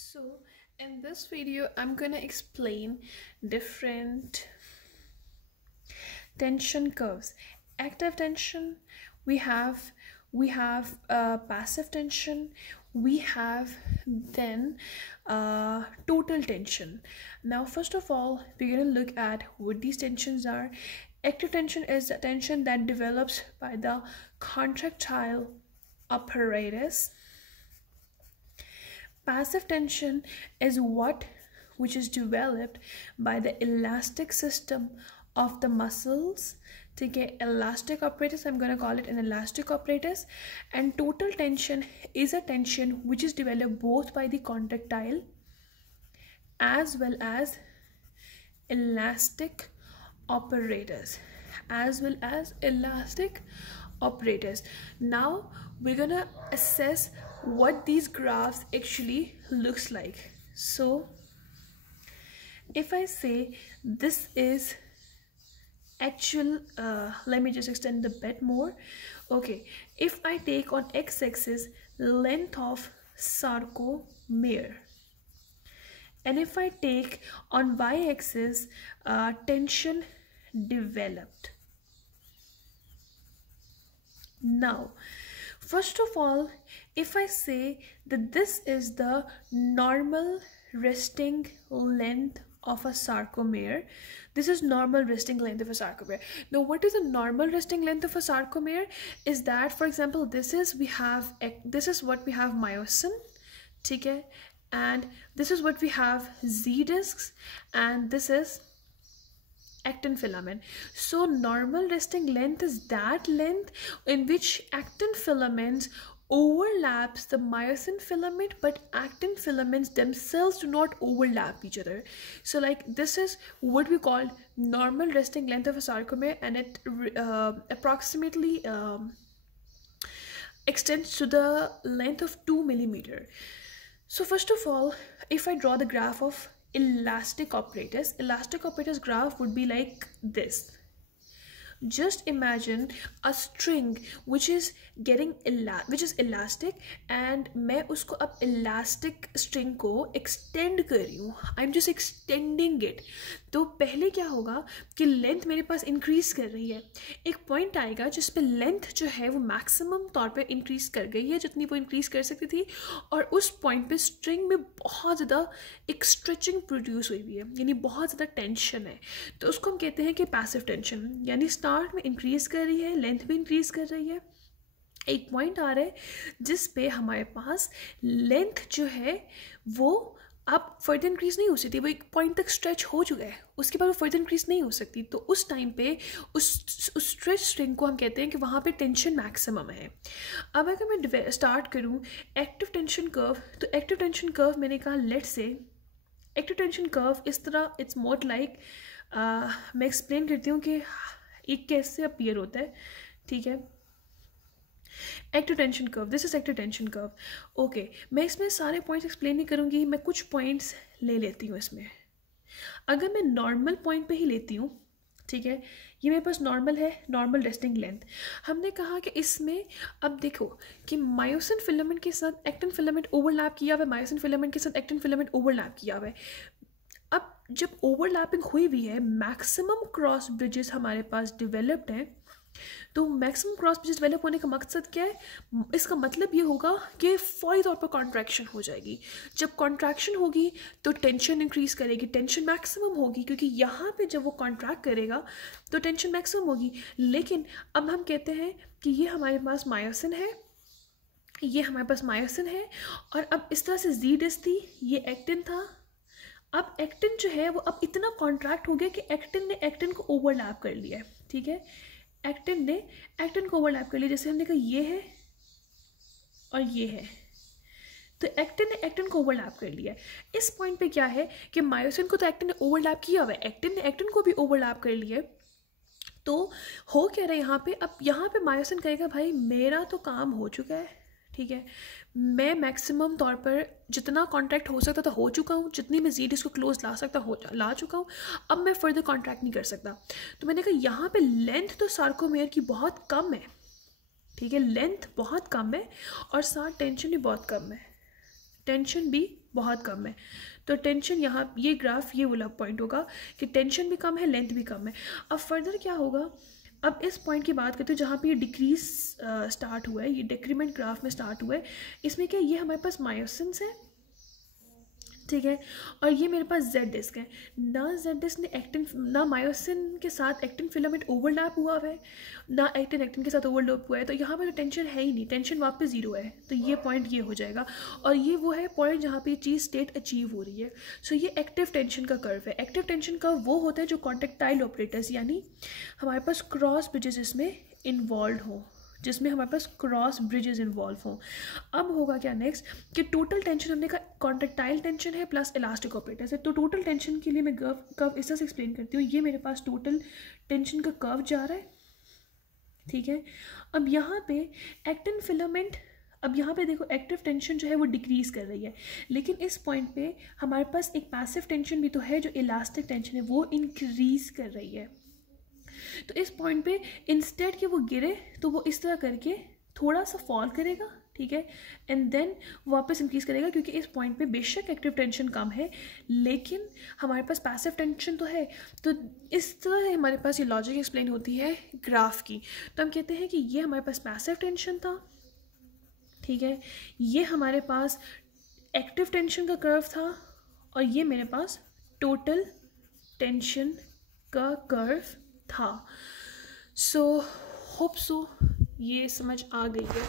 So in this video I'm gonna explain different tension curves. Active tension, we have passive tension, we have then total tension. Now first of all we're gonna look at what these tensions are. Active tension is the tension that develops by the contractile apparatus. Passive tension is which is developed by the elastic system of the muscles. ठीक है, elastic apparatus, I'm going to call it an elastic apparatus. And total tension is a tension which is developed both by the contractile as well as elastic apparatus Now we're gonna assess what these graphs actually looks like. So if I say this is actual, let me just extend a bit more. Okay, if I take on x-axis length of sarcomere, and if I take on y-axis tension developed. Now first of all, if I say that this is the normal resting length of a sarcomere, this is normal resting length of a sarcomere. Now what is the normal resting length of a sarcomere? Is that, for example, this is what we have myosin, okay, and this is what we have Z discs, and this is actin filament. So normal resting length is that length in which actin filaments overlaps the myosin filament, but actin filaments themselves do not overlap each other. So like this is what we call normal resting length of a sarcomere, and it approximately extends to the length of 2 millimeter. So first of all, if I draw the graph of elastic apparatus graph would be like this. Just imagine a string which is elastic, and मैं उसको अब elastic string को extend कर रही हूँ. I'm just extending it. तो पहले क्या होगा कि length मेरे पास increase कर रही है. एक point आएगा जिस पे length जो है वो maximum तौर पे increase कर गई है जितनी वो increase कर सकती थी, और उस point पे string में बहुत ज़्यादा एक stretching produce हुई है, यानी बहुत ज़्यादा tension है. तो उसको हम कहते हैं कि passive tension, यानी स्टार्ट में इंक्रीज कर रही है, लेंथ भी इंक्रीज कर रही है. एक पॉइंट आ रहा है जिस पे हमारे पास लेंथ जो है वो अब फर्दर इंक्रीज नहीं हो सकती, वो एक पॉइंट तक स्ट्रेच हो चुका है, उसके बाद वो फर्दर इंक्रीज नहीं हो सकती. तो उस टाइम पे उस स्ट्रेच स्ट्रिंग को हम कहते हैं कि वहाँ पे टेंशन मैक्सिमम है. अब अगर मैं स्टार्ट करूँ एक्टिव टेंशन कर्व, तो एक्टिव टेंशन कर्व मैंने कहा लेट से एक्टिव टेंशन कर्व इस तरह, इट्स मोर लाइक, मैं एक्सप्लेन करती हूँ कि एक कैसे अपीयर होता है. ठीक है, active tension curve, this is active tension curve. Okay, मैं इसमें सारे पॉइंट्स एक्सप्लेन नहीं करूँगी, मैं कुछ पॉइंट्स ले लेती हूँ इसमें. अगर मैं नॉर्मल पॉइंट पे ही लेती हूँ, ठीक है, ये मेरे पास नॉर्मल है, नॉर्मल रेस्टिंग लेंथ. हमने कहा कि इसमें अब देखो कि मायोसिन फिलामेंट के साथ एक्टिन फिलामेंट ओवरलैप किया हुआ है, मायोसिन फिलामेंट के साथ एक्टिन फिलामेंट ओवरलैप किया हुआ है. अब जब ओवरलैपिंग हुई हुई है, मैक्सिमम क्रॉस ब्रिजेस हमारे पास डेवलप्ड हैं. तो मैक्सिमम क्रॉस ब्रिजेस डेवलप होने का मकसद क्या है? इसका मतलब ये होगा कि फौरी तौर पर कॉन्ट्रैक्शन हो जाएगी. जब कॉन्ट्रैक्शन होगी तो टेंशन इंक्रीज करेगी, टेंशन मैक्सिमम होगी, क्योंकि यहाँ पे जब वो कॉन्ट्रैक्ट करेगा तो टेंशन मैक्सिमम होगी. लेकिन अब हम कहते हैं कि ये हमारे पास मायोसिन है, ये हमारे पास मायोसिन है, और अब इस तरह से जी डिस्क थी, ये एक्टिन था. अब एक्टिन जो है वो अब इतना कॉन्ट्रैक्ट हो गया कि एक्टिन ने एक्टिन को ओवरलैप कर लिया है. ठीक है, एक्टिन ने एक्टिन को ओवरलैप कर लिया. जैसे हमने कहा ये है और ये है, तो एक्टिन ने एक्टिन को ओवरलैप कर लिया है. इस पॉइंट पे क्या है कि मायोसिन को तो एक्टिन ने ओवरलैप किया हुआ है, एक्टिन ने एक्टिन को भी ओवरलैप कर लिया है. तो हो क्या रहा है यहाँ पे? अब यहाँ पे मायोसिन कहेगा भाई मेरा तो काम हो चुका है, ठीक है, मैं मैक्सिमम तौर पर जितना कॉन्ट्रैक्ट हो सकता था हो चुका हूँ, जितनी मैं जी डिस्क को क्लोज ला चुका हूँ, अब मैं फर्दर कॉन्ट्रैक्ट नहीं कर सकता. तो मैंने कहा यहाँ पे लेंथ तो सार्कोमेयर की बहुत कम है, ठीक है, लेंथ बहुत कम है और साथ टेंशन भी बहुत कम है. टेंशन भी बहुत कम है। तो टेंशन यहाँ ये ग्राफ ये वाला पॉइंट होगा कि टेंशन भी कम है, लेंथ भी कम है। अब फर्दर क्या होगा, अब इस पॉइंट की बात करते हैं जहाँ पे ये डिक्रीज स्टार्ट हुआ है, ये डिक्रीमेंट ग्राफ में स्टार्ट हुआ है। इसमें क्या, ये हमारे पास मायोसिन्स है, ठीक है, और ये मेरे पास जेड डिस्क है। ना जेड डिस्क ने एक्टिन, ना मायोसिन के साथ एक्टिन फिलामेंट ओवरलैप हुआ है, ना एक्टिन एक्टिन के साथ ओवरलैप हुआ है, तो यहाँ पे तो टेंशन है ही नहीं, टेंशन वापस जीरो है। तो ये पॉइंट ये हो जाएगा, और ये वो है पॉइंट जहाँ पे ये चीज़ स्टेट अचीव हो रही है। सो ये एक्टिव टेंशन का कर्व है। एक्टिव टेंशन कर्व वो होता है जो कॉन्टेक्टाइल ऑपरेटर्स, यानी हमारे पास क्रॉस ब्रिजेस इसमें इन्वॉल्व हो, जिसमें हमारे पास क्रॉस ब्रिजेस इन्वॉल्व हों। अब होगा क्या नेक्स्ट कि टोटल टेंशन हमने कहा कॉन्ट्रेक्टाइल टेंशन है प्लस इलास्टिक ऑपरेटर्स है। तो टोटल टेंशन के लिए मैं कर्व इस तरह से एक्सप्लेन करती हूँ। ये मेरे पास टोटल टेंशन का कर्व जा रहा है, ठीक है। अब यहाँ पे एक्टिन फिलामेंट, अब यहाँ पे देखो एक्टिव टेंशन जो है वो डिक्रीज कर रही है, लेकिन इस पॉइंट पे हमारे पास एक पैसिव टेंशन भी तो है जो इलास्टिक टेंशन है वो इंक्रीज कर रही है। तो इस पॉइंट पे इंस्टेड कि वो गिरे तो वो इस तरह करके थोड़ा सा फॉल करेगा, ठीक है, एंड देन वापस इंक्रीज करेगा, क्योंकि इस पॉइंट पे बेशक एक्टिव टेंशन कम है लेकिन हमारे पास पैसिव टेंशन तो है। तो इस तरह से हमारे पास ये लॉजिक एक्सप्लेन होती है ग्राफ की। तो हम कहते हैं कि ये हमारे पास पैसिव टेंशन था, ठीक है, ये हमारे पास एक्टिव टेंशन का कर्व था, और ये मेरे पास टोटल टेंशन का कर्व था। सो होप सो ये समझ आ गई है।